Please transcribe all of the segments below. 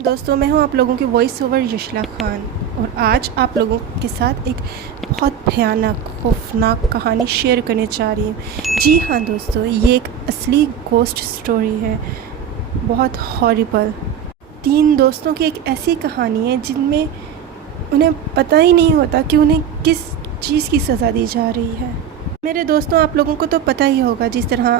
دوستوں، میں ہوں آپ لوگوں کی وائس اوور یشلا خان، اور آج آپ لوگوں کے ساتھ ایک بہت بھیانک خوفناک کہانی شیئر کرنے جا رہی ہوں۔ جی ہاں دوستوں، یہ ایک اصلی گھوسٹ سٹوری ہے، بہت ہاریبل۔ 3 دوستوں کی ایک ایسی کہانی ہے جن میں انہیں پتہ ہی نہیں ہوتا کہ انہیں کس چیز کی سزا دی جا رہی ہے۔ میرے دوستوں، آپ لوگوں کو تو پتہ ہی ہوگا، جس طرح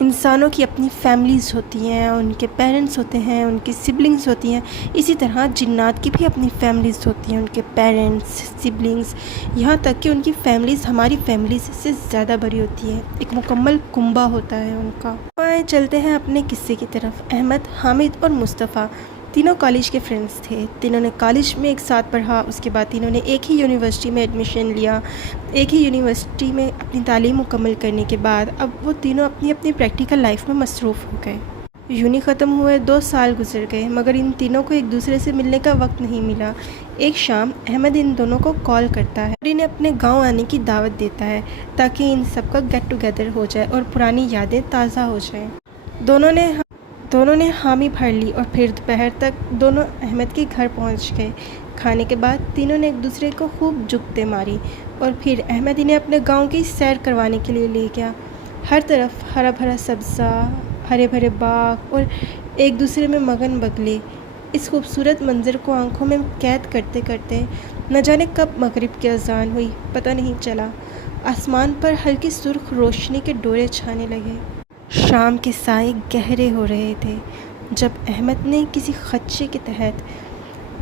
انسانوں کی اپنی فیملیز ہوتی ہیں، ان کے پیرنٹس ہوتے ہیں، ان کی سبلنگز ہوتی ہیں، اسی طرح جنات کی بھی اپنی فیملیز ہوتی ہیں، ان کے پیرنٹس، سبلنگز، یہاں تک کہ ان کی فیملیز ہماری فیملیز سے زیادہ بڑی ہوتی ہے، ایک مکمل کنبہ ہوتا ہے ان کا۔ آئے چلتے ہیں اپنے قصے کی طرف۔ احمد، حامد اور مصطفیٰ تینوں کالج کے فرینڈس تھے۔ تینوں نے کالج میں ایک ساتھ پڑھا، اس کے بعد تینوں نے ایک ہی یونیورسٹی میں ایڈمیشن لیا۔ ایک ہی یونیورسٹی میں اپنی تعلیم مکمل کرنے کے بعد اب وہ تینوں اپنی اپنی پریکٹیکل لائف میں مصروف ہو گئے۔ یونی ختم ہوئے 2 سال گزر گئے، مگر ان تینوں کو ایک دوسرے سے ملنے کا وقت نہیں ملا۔ ایک شام احمد ان دونوں کو کال کرتا ہے اور انہیں اپنے گاؤں آنے کی دعوت دیتا ہے تاکہ ان سب کا گیٹ ٹوگیدر ہو جائے اور پرانی یادیں تازہ ہو جائیں۔ دونوں نے حامی بھر لی اور پھر دوپہر تک دونوں احمد کے گھر پہنچ گئے۔ کھانے کے بعد تینوں نے ایک دوسرے کو خوب جگتیں ماری اور پھر احمد انہیں اپنے گاؤں کی سیر کروانے کے لیے لے گیا۔ ہر طرف ہرا بھرا سبزہ، ہرے بھرے باغ اور ایک دوسرے میں مگن بگلے۔ اس خوبصورت منظر کو آنکھوں میں قید کرتے کرتے نہ جانے کب مغرب کی اذان ہوئی، پتہ نہیں چلا۔ آسمان پر ہلکی سرخ روشنی کے ڈورے چھانے لگے۔ شام کے سائے گہرے ہو رہے تھے جب احمد نے کسی خدشے کے تحت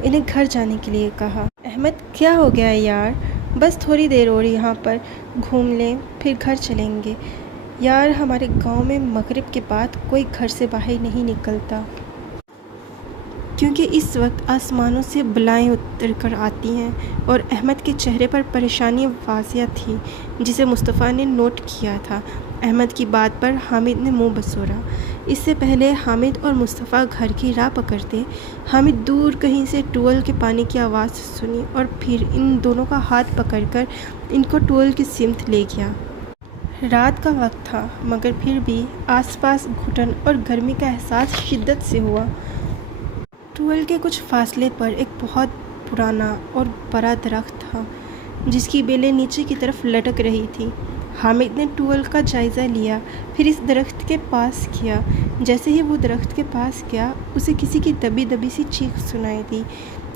انہیں گھر جانے کے لیے کہا۔ احمد، کیا ہو گیا یار؟ بس تھوڑی دیر اور یہاں پر گھوم لیں پھر گھر چلیں گے۔ یار، ہمارے گاؤں میں مغرب کے بعد کوئی گھر سے باہر نہیں نکلتا، کیونکہ اس وقت آسمانوں سے بلائیں اتر کر آتی ہیں۔ اور احمد کے چہرے پر پریشانی واضح تھی جسے مصطفیٰ نے نوٹ کیا تھا۔ احمد کی بات پر حامد نے منہ بسوڑا۔ اس سے پہلے حامد اور مصطفیٰ گھر کی راہ پکڑتے، حامد دور کہیں سے ٹوئل کے پانی کی آواز سنی اور پھر ان دونوں کا ہاتھ پکڑ کر ان کو ٹوئل کی سمت لے گیا۔ رات کا وقت تھا، مگر پھر بھی آس پاس گھٹن اور گرمی کا احساس شدت سے ہوا۔ ٹوئل کے کچھ فاصلے پر ایک بہت پرانا اور بڑا درخت تھا جس کی بیلیں نیچے کی طرف لٹک رہی تھی۔ حامد نے ٹوئل کا جائزہ لیا، پھر اس درخت کے پاس گیا۔ جیسے ہی وہ درخت کے پاس گیا، اسے کسی کی دبی دبی سی چیخ سنائی دی،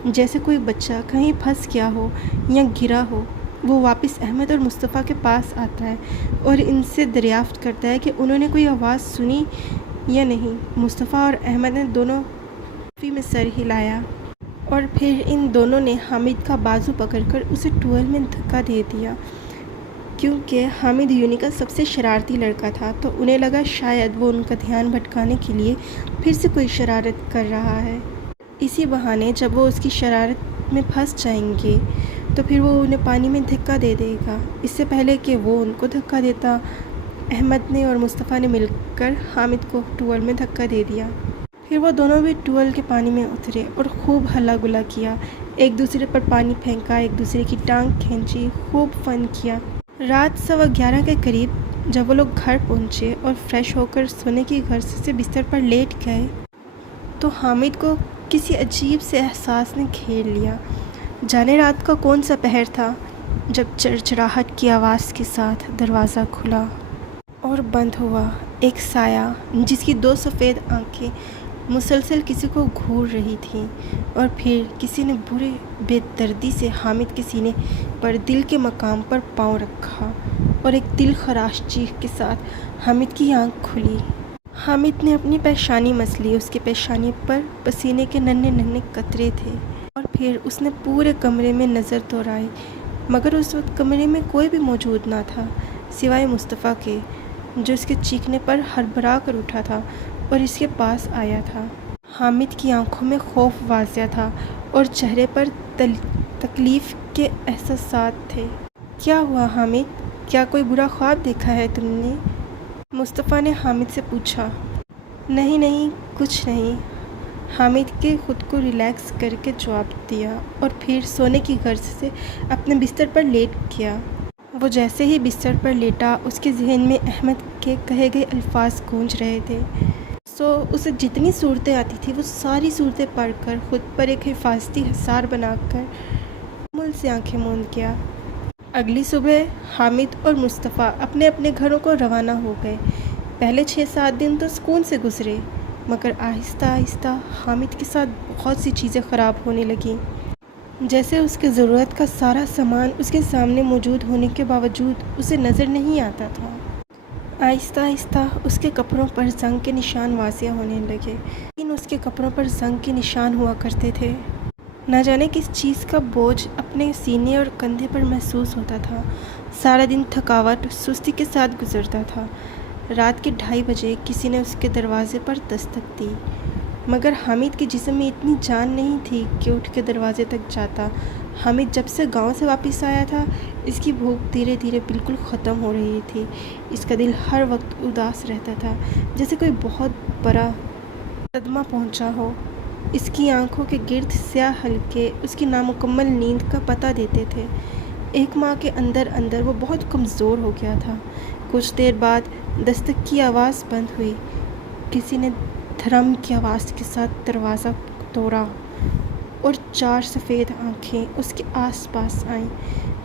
جیسے کوئی بچہ کہیں پھنس گیا ہو یا گرا ہو۔ وہ واپس احمد اور مصطفیٰ کے پاس آتا ہے اور ان سے دریافت کرتا ہے کہ انہوں نے کوئی آواز سنی یا نہیں۔ مصطفیٰ اور احمد نے دونوں معافی میں سر ہلایا اور پھر ان دونوں نے حامد کا بازو پکڑ کر اسے ٹوئل میں دھکا دے دیا۔ کیونکہ حامد یونی کا سب سے شرارتی لڑکا تھا تو انہیں لگا شاید وہ ان کا دھیان بھٹکانے کے لیے پھر سے کوئی شرارت کر رہا ہے۔ اسی بہانے جب وہ اس کی شرارت میں پھنس جائیں گے تو پھر وہ انہیں پانی میں دھکا دے دے گا۔ اس سے پہلے کہ وہ ان کو دھکا دیتا، احمد نے اور مصطفیٰ نے مل کر حامد کو ٹوئل میں دھکا دے دیا۔ پھر وہ دونوں بھی ٹوئل کے پانی میں اترے اور خوب ہلا گلا کیا، ایک دوسرے پر پانی پھینکا، ایک دوسرے کی ٹانگ کھینچی، خوب فن کیا۔ رات 11:15 کے قریب جب وہ لوگ گھر پہنچے اور فریش ہو کر سونے کی غرض سے بستر پر لیٹ گئے تو حامد کو کسی عجیب سے احساس نے گھیر لیا۔ جانے رات کا کون سا پہر تھا جب چرچراہٹ کی آواز کے ساتھ دروازہ کھلا اور بند ہوا۔ ایک سایہ جس کی 2 سفید آنکھیں مسلسل کسی کو گھور رہی تھیں، اور پھر کسی نے برے بے دردی سے حامد کے سینے پر دل کے مقام پر پاؤں رکھا اور ایک دل خراش چیخ کے ساتھ حامد کی آنکھ کھلی۔ حامد نے اپنی پیشانی مس لی، اس کی پیشانی پر پسینے کے ننھے ننھے قطرے تھے، اور پھر اس نے پورے کمرے میں نظر دوڑائی، مگر اس وقت کمرے میں کوئی بھی موجود نہ تھا سوائے مصطفیٰ کے، جو اس کے چیخنے پر ہڑبڑا کر اٹھا تھا اور اس کے پاس آیا تھا۔ حامد کی آنکھوں میں خوف واضح تھا اور چہرے پر تکلیف کے احساسات تھے۔ کیا ہوا حامد؟ کیا کوئی برا خواب دیکھا ہے تم نے؟ مصطفیٰ نے حامد سے پوچھا۔ نہیں، کچھ نہیں، حامد کے خود کو ریلیکس کر کے جواب دیا اور پھر سونے کی غرض سے اپنے بستر پر لیٹ گیا۔ وہ جیسے ہی بستر پر لیٹا، اس کے ذہن میں احمد کے کہے گئے الفاظ گونج رہے تھے۔ اسے جتنی صورتیں آتی تھیں وہ ساری صورتیں پڑھ کر خود پر ایک حفاظتی حصار بنا کر مل سے آنکھیں موند گیا۔ اگلی صبح حامد اور مصطفیٰ اپنے اپنے گھروں کو روانہ ہو گئے۔ پہلے 6-7 دن تو سکون سے گزرے، مگر آہستہ آہستہ حامد کے ساتھ بہت سی چیزیں خراب ہونے لگیں۔ جیسے اس کی ضرورت کا سارا سامان اس کے سامنے موجود ہونے کے باوجود اسے نظر نہیں آتا تھا۔ آہستہ آہستہ اس کے کپڑوں پر زنگ کے نشان واضح ہونے لگے، لیکن اس کے کپڑوں پر زنگ کے نشان ہوا کرتے تھے۔ نہ جانے کس چیز کا بوجھ اپنے سینے اور کندھے پر محسوس ہوتا تھا۔ سارا دن تھکاوٹ سستی کے ساتھ گزرتا تھا۔ رات کے 2:30 بجے کسی نے اس کے دروازے پر دستک دی، مگر حامد کے جسم میں اتنی جان نہیں تھی کہ اٹھ کے دروازے تک جاتا۔ حامد جب سے گاؤں سے واپس آیا تھا، اس کی بھوک دھیرے دھیرے بالکل ختم ہو رہی تھی۔ اس کا دل ہر وقت اداس رہتا تھا، جیسے کوئی بہت بڑا صدمہ پہنچا ہو۔ اس کی آنکھوں کے گرد سیاہ حلقے اس کی نامکمل نیند کا پتہ دیتے تھے۔ ایک ماہ کے اندر اندر وہ بہت کمزور ہو گیا تھا۔ کچھ دیر بعد دستک کی آواز بند ہوئی۔ کسی نے دھرم کی آواز کے ساتھ دروازہ توڑا اور 4 سفید آنکھیں اس کے آس پاس آئیں۔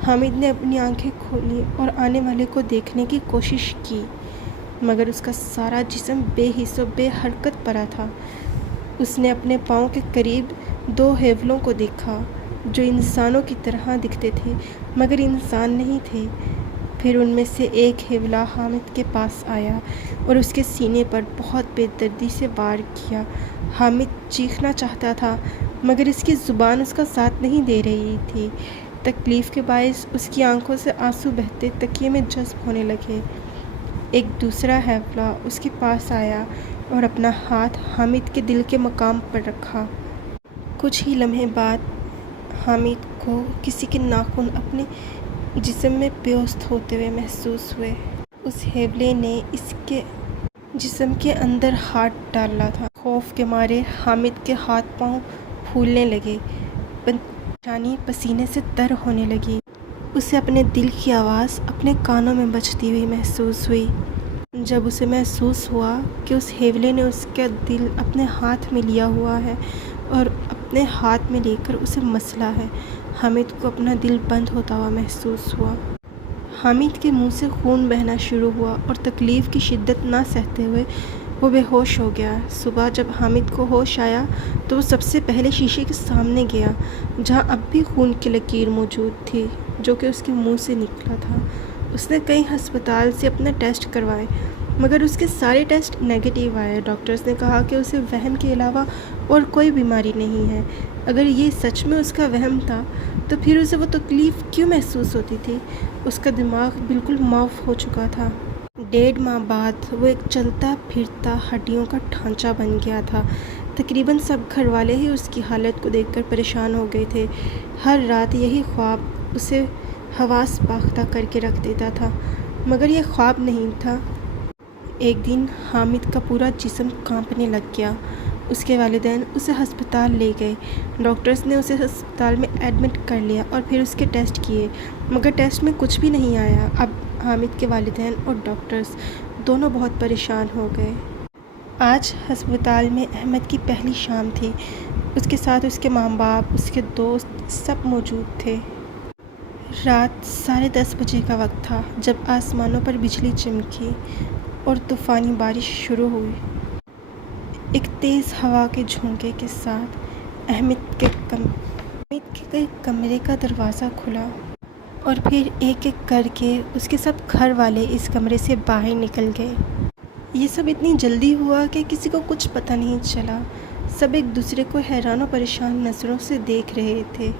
حامد نے اپنی آنکھیں کھولی اور آنے والے کو دیکھنے کی کوشش کی، مگر اس کا سارا جسم بے حس و بے حرکت پڑا تھا۔ اس نے اپنے پاؤں کے قریب 2 ہیولوں کو دیکھا جو انسانوں کی طرح دکھتے تھے مگر انسان نہیں تھے۔ پھر ان میں سے ایک ہیولا حامد کے پاس آیا اور اس کے سینے پر بہت بے دردی سے وار کیا۔ حامد چیخنا چاہتا تھا مگر اس کی زبان اس کا ساتھ نہیں دے رہی تھی۔ تکلیف کے باعث اس کی آنکھوں سے آنسو بہتے تکیے میں جذب ہونے لگے۔ ایک دوسرا ہیولا اس کے پاس آیا اور اپنا ہاتھ حامد کے دل کے مقام پر رکھا۔ کچھ ہی لمحے بعد حامد کو کسی کے ناخن اپنے جسم میں پیوست ہوتے ہوئے محسوس ہوئے۔ اس ہیولے نے اس کے جسم کے اندر ہاتھ ڈالا تھا۔ خوف کے مارے حامد کے ہاتھ پاؤں پھولنے لگے، پریشانی پسینے سے تر ہونے لگی۔ اسے اپنے دل کی آواز اپنے کانوں میں بجتی ہوئی محسوس ہوئی۔ جب اسے محسوس ہوا کہ اس ہیولے نے اس کا دل اپنے ہاتھ میں لیا ہوا ہے اور اپنے ہاتھ میں لے کر اسے مسلا ہے، حامد کو اپنا دل بند ہوتا ہوا محسوس ہوا۔ حامد کے منہ سے خون بہنا شروع ہوا اور تکلیف کی شدت نہ سہتے ہوئے وہ بے ہوش ہو گیا۔ صبح جب حامد کو ہوش آیا تو وہ سب سے پہلے شیشے کے سامنے گیا جہاں اب بھی خون کی لکیر موجود تھی جو کہ اس کے منہ سے نکلا تھا۔ اس نے کئی ہسپتال سے اپنے ٹیسٹ کروائے مگر اس کے سارے ٹیسٹ نیگیٹو آئے۔ ڈاکٹرز نے کہا کہ اسے وہم کے علاوہ اور کوئی بیماری نہیں ہے۔ اگر یہ سچ میں اس کا وہم تھا تو پھر اسے وہ تکلیف کیوں محسوس ہوتی تھی؟ اس کا دماغ بالکل معاف ہو چکا تھا۔ 1.5 ماہ بعد وہ ایک چلتا پھرتا ہڈیوں کا ڈھانچہ بن گیا تھا۔ تقریباً سب گھر والے ہی اس کی حالت کو دیکھ کر پریشان ہو گئے تھے۔ ہر رات یہی خواب اسے حواس باختہ کر کے رکھ دیتا تھا، مگر یہ خواب نہیں تھا۔ ایک دن حامد کا پورا جسم کانپنے لگ گیا۔ اس کے والدین اسے ہسپتال لے گئے۔ ڈاکٹرز نے اسے ہسپتال میں ایڈمٹ کر لیا اور پھر اس کے ٹیسٹ کیے مگر ٹیسٹ میں کچھ بھی نہیں آیا۔ اب حامد کے والدین اور ڈاکٹرز دونوں بہت پریشان ہو گئے۔ آج ہسپتال میں احمد کی پہلی شام تھی۔ اس کے ساتھ اس کے ماں باپ، اس کے دوست سب موجود تھے۔ رات 10:30 بجے کا وقت تھا جب آسمانوں پر بجلی چمکی اور طوفانی بارش شروع ہوئی۔ ایک تیز ہوا کے جھونکے کے ساتھ احمد کے کمرے کا دروازہ کھلا اور پھر ایک ایک کر کے اس کے سب گھر والے اس کمرے سے باہر نکل گئے۔ یہ سب اتنی جلدی ہوا کہ کسی کو کچھ پتہ نہیں چلا۔ سب ایک دوسرے کو حیران و پریشان نظروں سے دیکھ رہے تھے۔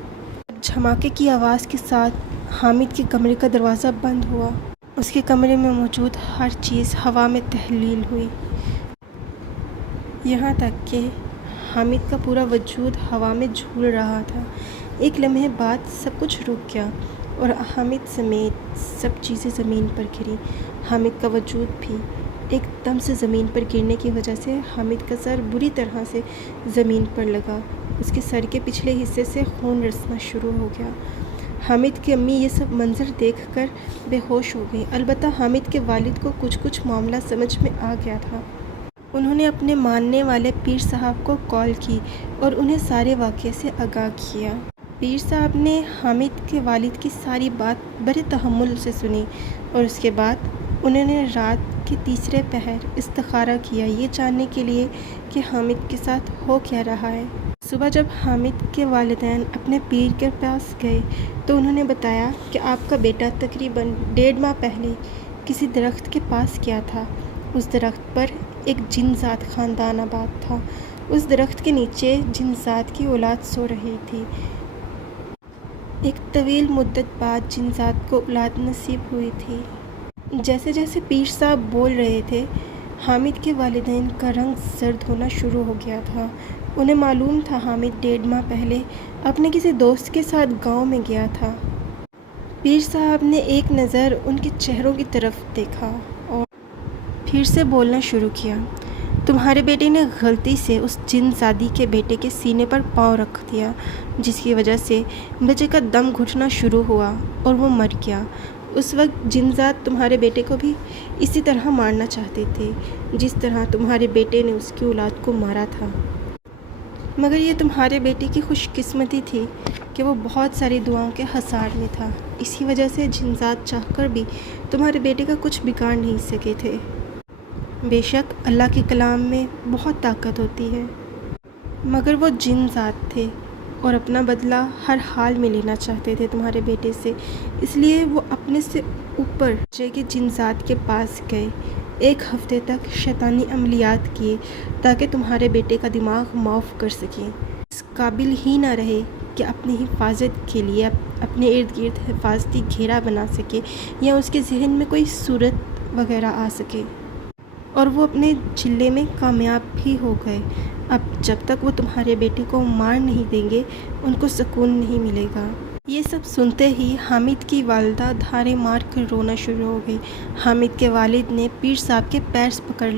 دھماکے کی آواز کے ساتھ حامد کے کمرے کا دروازہ بند ہوا۔ اس کے کمرے میں موجود ہر چیز ہوا میں تحلیل ہوئی، یہاں تک کہ حامد کا پورا وجود ہوا میں جھول رہا تھا۔ ایک لمحے بعد سب کچھ رک گیا اور حامد سمیت سب چیزیں زمین پر گریں۔ حامد کا وجود بھی ایک دم سے زمین پر گرنے کی وجہ سے حامد کا سر بری طرح سے زمین پر لگا۔ اس کے سر کے پچھلے حصے سے خون رسنا شروع ہو گیا۔ حامد کی امی یہ سب منظر دیکھ کر بے ہوش ہو گئیں۔ البتہ حامد کے والد کو کچھ معاملہ سمجھ میں آ گیا تھا۔ انہوں نے اپنے ماننے والے پیر صاحب کو کال کی اور انہیں سارے واقعے سے آگاہ کیا۔ پیر صاحب نے حامد کے والد کی ساری بات بڑے تحمل سے سنی اور اس کے بعد انہوں نے رات کے تیسرے پہر استخارہ کیا، یہ جاننے کے لیے کہ حامد کے ساتھ ہو کیا رہا ہے۔ صبح جب حامد کے والدین اپنے پیر کے پاس گئے تو انہوں نے بتایا کہ آپ کا بیٹا تقریباً 1.5 ماہ پہلے کسی درخت کے پاس گیا تھا۔ اس درخت پر ایک جن ذات خاندان آباد تھا۔ اس درخت کے نیچے جن ذات کی اولاد سو رہی تھی۔ ایک طویل مدت بعد جن ذات کو اولاد نصیب ہوئی تھی۔ جیسے جیسے پیر صاحب بول رہے تھے، حامد کے والدین کا رنگ زرد ہونا شروع ہو گیا تھا۔ انہیں معلوم تھا حامد 1.5 ماہ پہلے اپنے کسی دوست کے ساتھ گاؤں میں گیا تھا۔ پیر صاحب نے ایک نظر ان کے چہروں کی طرف دیکھا اور پھر سے بولنا شروع کیا۔ تمہارے بیٹے نے غلطی سے اس جن زادی کے بیٹے کے سینے پر پاؤں رکھ دیا، جس کی وجہ سے بچے کا دم گھٹنا شروع ہوا اور وہ مر گیا۔ اس وقت جن ذات تمہارے بیٹے کو بھی اسی طرح مارنا چاہتے تھے جس طرح تمہارے بیٹے نے اس کی اولاد کو مارا تھا۔ مگر یہ تمہارے بیٹے کی خوش قسمتی تھی کہ وہ بہت ساری دعاؤں کے حصار میں تھا۔ اسی وجہ سے جن ذات چاہ کر بھی تمہارے بیٹے کا کچھ بگاڑ نہیں سکے تھے۔ بے شک اللہ کے کلام میں بہت طاقت ہوتی ہے، مگر وہ جن ذات تھے اور اپنا بدلہ ہر حال میں لینا چاہتے تھے تمہارے بیٹے سے، اس لیے وہ اپنے سے اوپر کے جن ذات کے پاس گئے، 1 ہفتے تک شیطانی عملیات کیے تاکہ تمہارے بیٹے کا دماغ معاف کر سکیں، اس قابل ہی نہ رہے کہ اپنی حفاظت کے لیے اپنے ارد گرد حفاظتی گھیرا بنا سکے یا اس کے ذہن میں کوئی صورت وغیرہ آ سکے، اور وہ اپنے چلے میں کامیاب بھی ہو گئے۔ اب جب تک وہ تمہارے بیٹے کو مار نہیں دیں گے ان کو سکون نہیں ملے گا۔ یہ سب سنتے ہی حامد کی والدہ دھارے مار کر رونا شروع ہو گئی۔ حامد کے والد نے پیر صاحب کے پیر پکڑ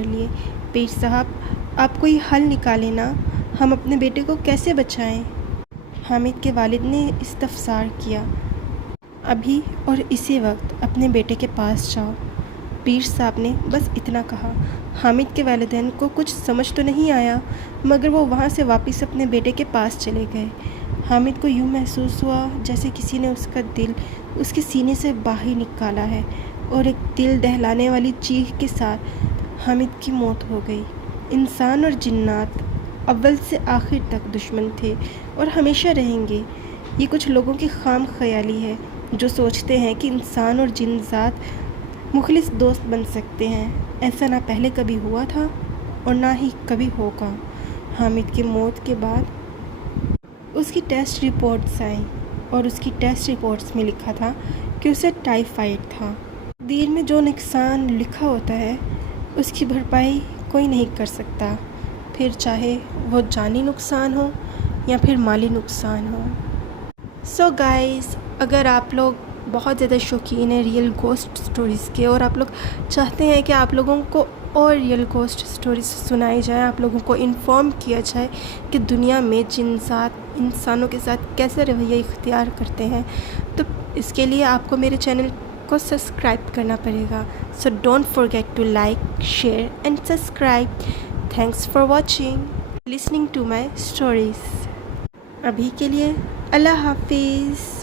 لیے۔ پیر صاحب، آپ کوئی حل نکالیں نا، ہم اپنے بیٹے کو کیسے بچائیں؟ حامد کے والد نے استفسار کیا۔ ابھی اور اسی وقت اپنے بیٹے کے پاس جاؤ، پیر صاحب نے بس اتنا کہا۔ حامد کے والدین کو کچھ سمجھ تو نہیں آیا، مگر وہ وہاں سے واپس اپنے بیٹے کے پاس چلے گئے۔ حامد کو یوں محسوس ہوا جیسے کسی نے اس کا دل اس کے سینے سے باہر نکالا ہے، اور ایک دل دہلانے والی چیخ کے ساتھ حامد کی موت ہو گئی۔ انسان اور جنات اول سے آخر تک دشمن تھے اور ہمیشہ رہیں گے۔ یہ کچھ لوگوں کی خام خیالی ہے جو سوچتے ہیں کہ انسان اور جن ذات مخلص دوست بن سکتے ہیں۔ ایسا نہ پہلے کبھی ہوا تھا اور نہ ہی کبھی ہوگا۔ حامد کی موت کے بعد اس کی ٹیسٹ رپورٹس آئیں اور اس کی ٹیسٹ رپورٹس میں لکھا تھا کہ اسے ٹائیفائڈ تھا۔ تقدیر میں جو نقصان لکھا ہوتا ہے اس کی بھرپائی کوئی نہیں کر سکتا، پھر چاہے وہ جانی نقصان ہو یا پھر مالی نقصان ہو۔ سو گائز، اگر آپ لوگ بہت زیادہ شوقین ہیں ریئل گھوسٹ سٹوریز کے اور آپ لوگ چاہتے ہیں کہ آپ لوگوں کو اور ریئل گھوسٹ سٹوریز سنائی جائیں، آپ لوگوں کو انفارم کیا جائے کہ دنیا میں جن ذات انسانوں کے ساتھ کیسے رویہ اختیار کرتے ہیں، تو اس کے لیے آپ کو میرے چینل کو سبسکرائب کرنا پڑے گا۔ So don't forget to like, share and subscribe. Thanks for watching, listening to my stories. ابھی کے لیے اللہ حافظ۔